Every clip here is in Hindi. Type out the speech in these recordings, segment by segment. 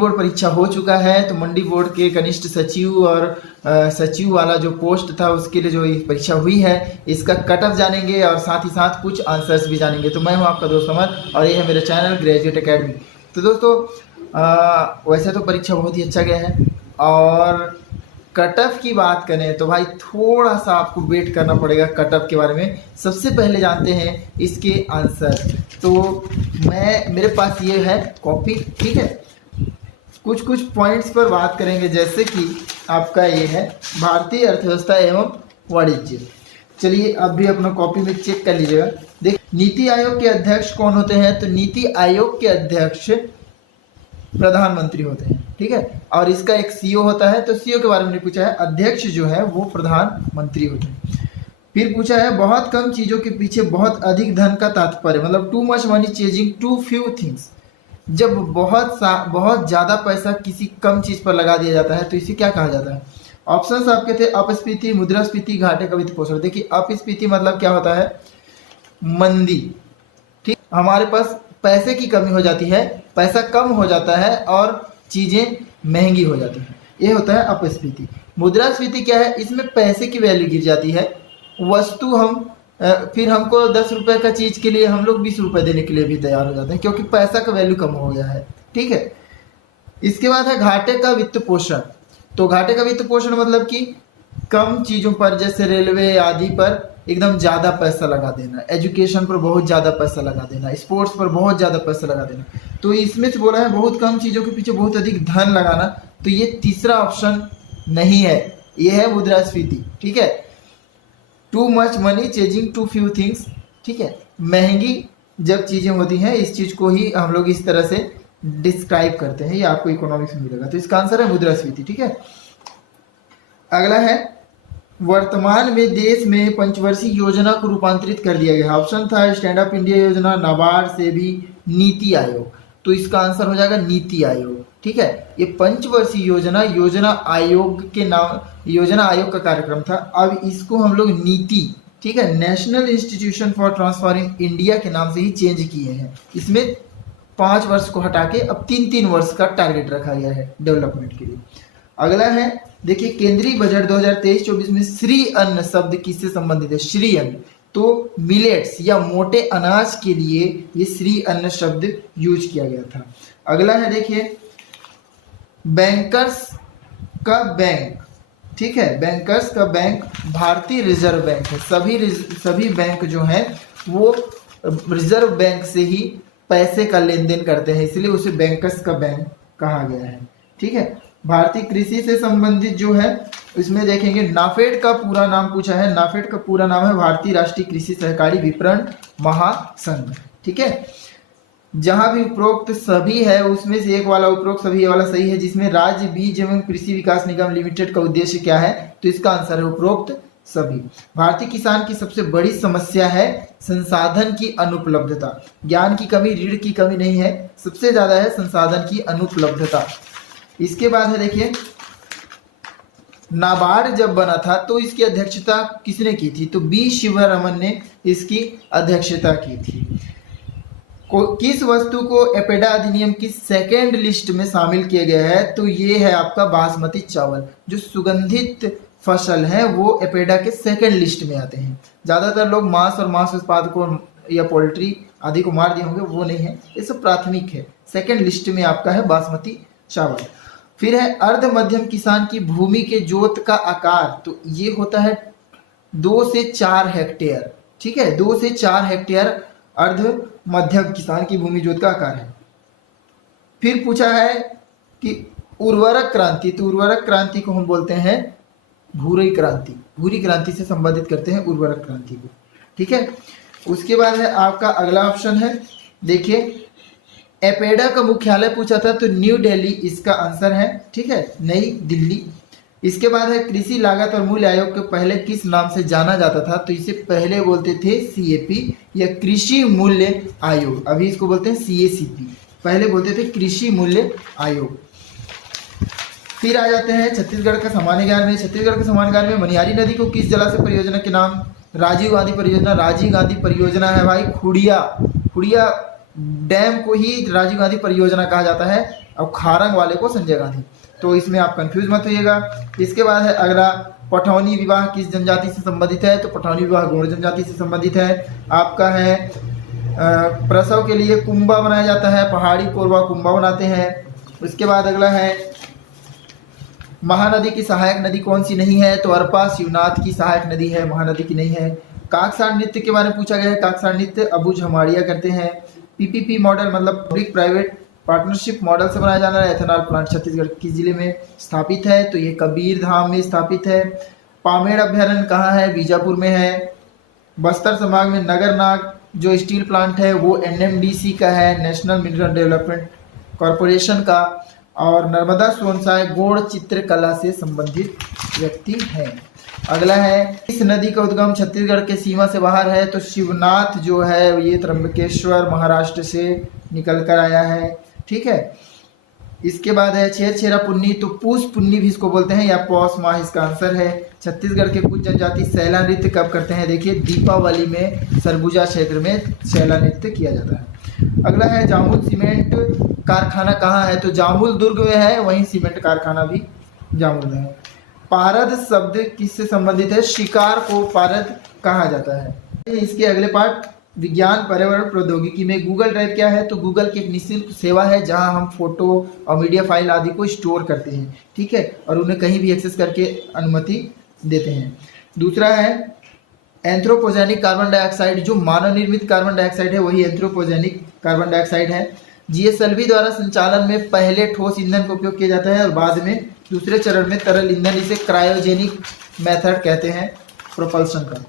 बोर्ड परीक्षा हो चुका है, तो मंडी बोर्ड के कनिष्ठ सचिव और सचिव वाला जो पोस्ट था उसके लिए जो ये परीक्षा हुई है इसका कट ऑफ जानेंगे और साथ ही साथ कुछ आंसर्स भी जानेंगे। तो मैं हूं आपका दोस्त अमर और ये है मेरा चैनल ग्रेजुएट एकेडमी। तो दोस्तों वैसे तो परीक्षा बहुत ही अच्छा गया है और कट ऑफ की बात करें तो भाई थोड़ा सा आपको वेट करना पड़ेगा कट ऑफ के बारे में। सबसे पहले जानते हैं इसके आंसर। तो मेरे पास ये है कॉपी, ठीक है। कुछ कुछ पॉइंट्स पर बात करेंगे, जैसे कि आपका ये है भारतीय अर्थव्यवस्था एवं वाणिज्य। चलिए अब भी अपना कॉपी में चेक कर लीजिएगा। देख, नीति आयोग के अध्यक्ष कौन होते हैं? तो नीति आयोग के अध्यक्ष प्रधानमंत्री होते हैं, ठीक है। और इसका एक सीईओ होता है, तो सीईओ के बारे में नहीं पूछा है, अध्यक्ष जो है वो प्रधानमंत्री होते हैं। फिर पूछा है बहुत कम चीजों के पीछे बहुत अधिक धन का तात्पर्य, मतलब too much money chasing too few things. जब बहुत ज्यादा पैसा किसी कम चीज पर लगा दिया जाता है तो इसे क्या कहा जाता है? ऑप्शंस आपके थे अपस्फीति, मुद्रास्फीति, घाटे का वित्त पोषण। देखिए अपस्फीति मतलब क्या होता है? मंदी, ठीक। हमारे पास पैसे की कमी हो जाती है, पैसा कम हो जाता है और चीजें महंगी हो जाती हैं, ये होता है अपस्फीति। मुद्रास्फीति क्या है? इसमें पैसे की वैल्यू गिर जाती है। वस्तु फिर हमको 10 रुपए का चीज के लिए हम लोग 20 रुपए देने के लिए भी तैयार हो जाते हैं, क्योंकि पैसा का वैल्यू कम हो गया है, ठीक है। इसके बाद है घाटे का वित्त पोषण। तो घाटे का वित्त पोषण मतलब कि कम चीजों पर, जैसे रेलवे आदि पर एकदम ज्यादा पैसा लगा देना, एजुकेशन पर बहुत ज्यादा पैसा लगा देना, स्पोर्ट्स पर बहुत ज्यादा पैसा लगा देना। तो इसमें से बोला है बहुत कम चीजों के पीछे बहुत अधिक धन लगाना, तो ये तीसरा ऑप्शन नहीं है, ये है मुद्रास्फीति, ठीक है। Too much money chasing too few things, ठीक है। महंगी जब चीजें होती हैं, इस चीज को ही हम लोग इस तरह से डिस्क्राइब करते हैं, ये आपको इकोनॉमिक्स में मिलेगा। तो इसका आंसर है मुद्रास्फीति, ठीक है। अगला है वर्तमान में देश में पंचवर्षीय योजना को रूपांतरित कर दिया गया। ऑप्शन था स्टैंड अप इंडिया योजना, नाबार्ड से भी, नीति आयोग। तो इसका आंसर हो जाएगा नीति आयोग, ठीक है। ये पंचवर्षीय योजना आयोग के नाम, योजना आयोग का कार्यक्रम था। अब इसको हम लोग नीति, ठीक है, national institution for transforming India के नाम से ही चेंज किए हैं। इसमें 5 वर्ष को हटा के अब 3-3 वर्ष का टारगेट रखा गया है डेवलपमेंट के लिए। अगला है देखिए केंद्रीय बजट 2023-24 में श्री अन्न शब्द किससे संबंधित है? श्री अन्न, तो मिलेट्स या मोटे अनाज के लिए ये श्री अन्न शब्द यूज किया गया था। अगला है देखिए बैंकर्स का बैंक, ठीक है। बैंकर्स का बैंक भारतीय रिजर्व बैंक है। सभी बैंक जो हैं वो रिजर्व बैंक से ही पैसे का लेन देन करते हैं, इसलिए उसे बैंकर्स का बैंक कहा गया है, ठीक है। भारतीय कृषि से संबंधित जो है इसमें देखेंगे नाफेड का पूरा नाम पूछा है। नाफेड का पूरा नाम है भारतीय राष्ट्रीय कृषि सहकारी विपणन महासंघ, ठीक है। जहां भी उपरोक्त सभी है उसमें से एक वाला उपरोक्त सभी वाला सही है, जिसमें राज्य बीज एवं कृषि विकास निगम लिमिटेड का उद्देश्य क्या है? तो इसका आंसर है उपरोक्त सभी। भारतीय किसान की सबसे बड़ी समस्या है संसाधन की अनुपलब्धता। ज्ञान की कमी, ऋण की कमी नहीं है, सबसे ज्यादा है संसाधन की अनुपलब्धता। इसके बाद है देखिए नाबार्ड जब बना था तो इसकी अध्यक्षता किसने की थी? तो बी शिवरमन ने इसकी अध्यक्षता की थी। किस वस्तु को एपेडा अधिनियम की सेकेंड लिस्ट में शामिल किया गया है? तो ये है आपका बासमती चावल। जो सुगंधित फसल है वो एपेडा के सेकेंड लिस्ट में आते हैं। ज्यादातर लोग मांस और मांस उत्पादकों या पोल्ट्री आदि को मार दिए होंगे, वो नहीं है, ये सब प्राथमिक है। सेकेंड लिस्ट में आपका है बासमती चावल। फिर है अर्ध मध्यम किसान की भूमि के जोत का आकार, तो ये होता है 2 से 4 हेक्टेयर, ठीक है। 2 से 4 हेक्टेयर अर्ध मध्यम किसान की भूमि जोत का आकार है। फिर पूछा है कि उर्वरक क्रांति, तो उर्वरक क्रांति को हम बोलते हैं भूरी क्रांति। भूरी क्रांति से संबंधित करते हैं उर्वरक क्रांति को, ठीक है। उसके बाद है आपका अगला ऑप्शन है देखिए एपेडा का मुख्यालय पूछा था, तो न्यू दिल्ली इसका आंसर है, ठीक है, नई दिल्ली। इसके बाद है कृषि लागत और मूल्य आयोग के पहले किस नाम से जाना जाता था? तो इसे पहले बोलते थे सीएपी या कृषि मूल्य आयोग, अभी इसको बोलते हैं सीएसीपी। पहले बोलते थे कृषि मूल्य आयोग। फिर आ जाते हैं छत्तीसगढ़ का सामान्य ज्ञान में। छत्तीसगढ़ के सामान्य ज्ञान में मनिहारी नदी को किस जलाशय परियोजना के नाम? राजीव गांधी परियोजना। राजीव गांधी परियोजना है भाई खुड़िया डैम को ही राजीव गांधी परियोजना कहा जाता है। और खारंग वाले को संजय गांधी। तो इसमें आप कंफ्यूज मत होइएगा। इसके बाद है अगला, पठौनी विवाह किस जनजाति से संबंधित है? तो पठौनी विवाह गौड़ जनजाति से संबंधित है। आपका है प्रसव के लिए कुंभा बनाया जाता है, पहाड़ी कोरबा कुंभा बनाते हैं। उसके बाद अगला है, महानदी की सहायक नदी कौन सी नहीं है? तो अरपा शिवनाथ की सहायक नदी है, महानदी की नहीं है। काकसार नृत्य के बारे में पूछा गया है। काकसार नृत्य अबुझ हमाड़िया करते हैं। पीपीपी मॉडल मतलब पब्लिक प्राइवेट पार्टनरशिप मॉडल से बनाया जाना है। एथेनॉल प्लांट छत्तीसगढ़ किस जिले में स्থাपित है? तो ये कबीर धाम में स्थापित है। पामेड़ अभ्यारण्य कहाँ है? बीजापुर में है। बस्तर संभाग में नगरनाग जो स्टील प्लांट है वो एनएमडीसी का है, नेशनल मिनरल डेवलपमेंट कॉरपोरेशन का। और नर्मदा सोनसाय गौड़ चित्रकला से संबंधित व्यक्ति है। अगला है, इस नदी का उद्गम छत्तीसगढ़ के सीमा से बाहर है। तो शिवनाथ जो है ये त्र्यंबकेश्वर महाराष्ट्र से निकल कर आया है। ठीक है। इसके बाद है छेरछेरा पुन्नी, तो पूस पुन्नी भी इसको बोलते हैं या पौष माह इसका आंसर है। छत्तीसगढ़ के कुछ जनजाति सैला नृत्य कब करते हैं? देखिए दीपावली में सरगुजा क्षेत्र में सैला नृत्य किया जाता है। अगला है, जामुल सीमेंट कारखाना कहाँ है? तो जामुल दुर्ग में है, वहीं सीमेंट कारखाना भी जामुल में है। पारद शब्द किससे संबंधित है? शिकार को पारद कहा जाता है। इसके अगले पार्ट, विज्ञान पर्यावरण प्रौद्योगिकी में गूगल ड्राइव क्या है? तो गूगल की एक निःशुल्क सेवा है जहां हम फोटो और मीडिया फाइल आदि को स्टोर करते हैं। ठीक है, और उन्हें कहीं भी एक्सेस करके अनुमति देते हैं। दूसरा है एंथ्रोपोजेनिक कार्बन डाइऑक्साइड, जो मानव निर्मित कार्बन डाइऑक्साइड है वही एंथ्रोपोजेनिक कार्बन डाइऑक्साइड है। जीएसएलवी द्वारा संचालन में पहले ठोस ईंधन का उपयोग किया जाता है और बाद में दूसरे चरण में तरल ईंधन, इसे क्रायोजेनिक मेथड कहते हैं प्रोपल्शन का।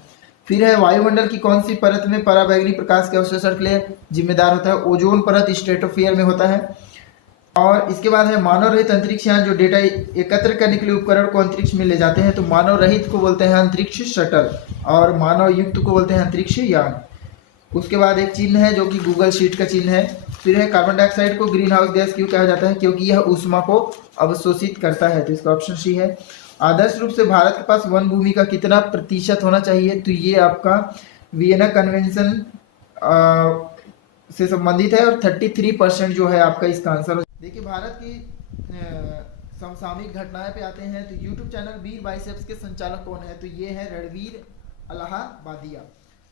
फिर है, वायुमंडल की कौन सी परत में पराबैंगनी प्रकाश के अवशोषण के लिए जिम्मेदार होता है? ओजोन परत स्ट्रेटोस्फीयर में होता है। और इसके बाद है, मानव रहित अंतरिक्ष यान जो डेटा एकत्र करने के लिए उपकरण को अंतरिक्ष में ले जाते हैं। तो मानव रहित को बोलते हैं अंतरिक्ष शटल और मानव युक्त को बोलते हैं अंतरिक्ष यान। उसके बाद एक चिन्ह है जो कि गूगल शीट का चिन्ह है। फिर है, कार्बन डाइऑक्साइड को ग्रीन हाउस गैस क्यों कहा जाता है? क्योंकि यह ऊष्मा को अवशोषित करता है। तो इसका ऑप्शन सी है। आदर्श रूप से भारत के पास वन भूमि का कितना प्रतिशत होना चाहिए? तो ये आपका वियना कन्वेंशन से संबंधित है और 33% जो है आपका इसका आंसर। देखिए भारत की समसामयिक घटनाएं पे आते हैं। तो यूट्यूब चैनल वीर बाइसेप्स के संचालक कौन है? तो ये है रणवीर अलाहाबादिया।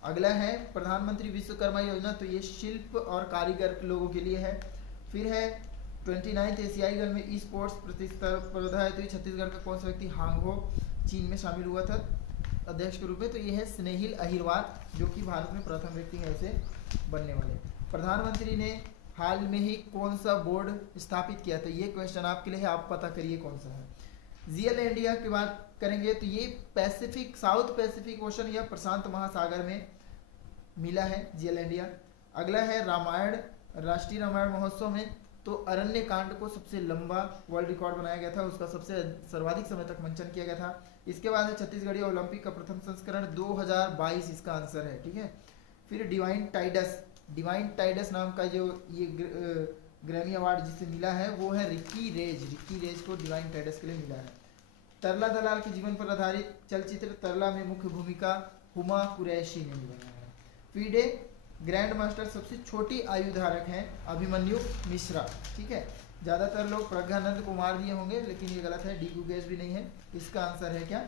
अगला है, प्रधानमंत्री विश्वकर्मा योजना, तो ये शिल्प और कारीगर लोगों के लिए है। फिर है, 29th एशियाई गेम में ई स्पोर्ट्स प्रतिस्पर्धा है। तो ये छत्तीसगढ़ का कौन सा व्यक्ति हांगहो चीन में शामिल हुआ था अध्यक्ष के रूप में? तो ये है स्नेहिल अहिरवार, जो कि भारत में प्रथम व्यक्ति है ऐसे बनने वाले। प्रधानमंत्री ने हाल में ही कौन सा बोर्ड स्थापित किया? तो ये क्वेश्चन आपके लिए है, आप पता करिए कौन सा है। जीएल इंडिया की बात करेंगे तो ये पैसिफिक, साउथ पैसिफिक ओशन या प्रशांत महासागर में मिला है जीएल इंडिया। अगला है, रामायण, राष्ट्रीय रामायण महोत्सव में तो अरण्य कांड को सबसे लंबा वर्ल्ड रिकॉर्ड बनाया गया था, उसका सबसे सर्वाधिक समय तक मंचन किया गया था। इसके बाद है, छत्तीसगढ़ी ओलंपिक का प्रथम संस्करण 2022 इसका आंसर है। ठीक है। फिर डिवाइन टाइडस नाम का जो ये ग्रैमी अवार्ड जिसे मिला है वो है रिकी रेज को डिवाइन टाइडस के लिए मिला है। तरला दलाल के जीवन पर आधारित चलचित्र तरला में मुख्य भूमिका हुमा कुरैशी ने निभाया है। फीडे ग्रैंड मास्टर सबसे छोटी आयु धारक हैं अभिमन्यु मिश्रा। ठीक है, ज़्यादातर लोग प्रज्ञानंद को मार दिए होंगे लेकिन ये गलत है, डी गुगेश भी नहीं है। इसका आंसर है क्या?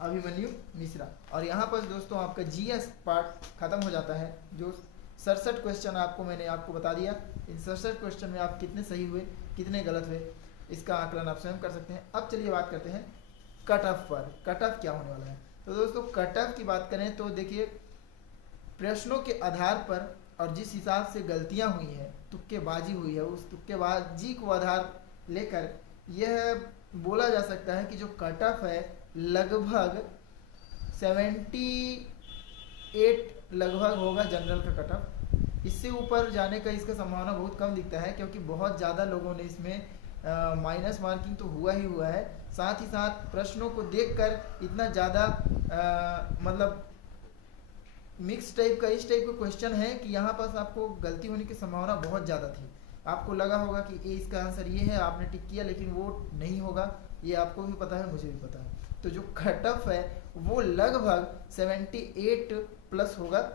अभिमन्यु मिश्रा। और यहाँ पर दोस्तों आपका जीएस पार्ट खत्म हो जाता है। जो 67 क्वेश्चन मैंने आपको बता दिया, इन 67 क्वेश्चन में आप कितने सही हुए कितने गलत हुए इसका आकलन आप स्वयं कर सकते हैं। अब चलिए बात करते हैं कट ऑफ पर। कट ऑफ क्या होने वाला है? तो दोस्तों कट ऑफ की बात करें तो देखिए प्रश्नों के आधार पर और जिस हिसाब से गलतियां हुई हैं, तुक्केबाजी हुई है, उस तुक्केबाजी को आधार लेकर यह बोला जा सकता है कि जो कट ऑफ है लगभग 78 लगभग होगा जनरल का कट ऑफ। इससे ऊपर जाने का इसका संभावना बहुत कम दिखता है क्योंकि बहुत ज़्यादा लोगों ने इसमें माइनस मार्किंग तो हुआ ही हुआ है। साथ ही साथ प्रश्नों को देखकर इतना ज़्यादा मतलब मिक्स टाइप का इस टाइप का क्वेश्चन है कि यहाँ पास आपको गलती होने की संभावना बहुत ज़्यादा थी। आपको लगा होगा कि ए इसका आंसर ये है, आपने टिक किया, लेकिन वो नहीं होगा। ये आपको भी पता है, मुझे भी पता है। तो जो कट ऑफ है वो लगभग 78 प्लस होगा।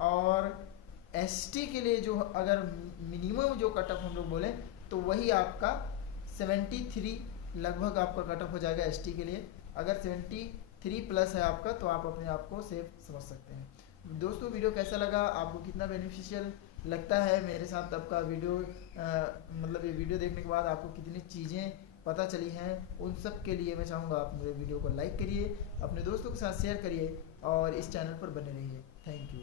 और एसटी के लिए जो अगर मिनिमम जो कट ऑफ हम लोग बोलें तो वही आपका 73 लगभग आपका कट ऑफ हो जाएगा एसटी के लिए। अगर 73 प्लस है आपका तो आप अपने आप को सेफ समझ सकते हैं। दोस्तों वीडियो कैसा लगा, आपको कितना बेनिफिशियल लगता है मेरे साथ आपका वीडियो, मतलब ये वीडियो देखने के बाद आपको कितनी चीज़ें पता चली हैं, उन सब के लिए मैं चाहूँगा आप मेरे वीडियो को लाइक करिए, अपने दोस्तों के साथ शेयर करिए और इस चैनल पर बने रहिए। Thank you.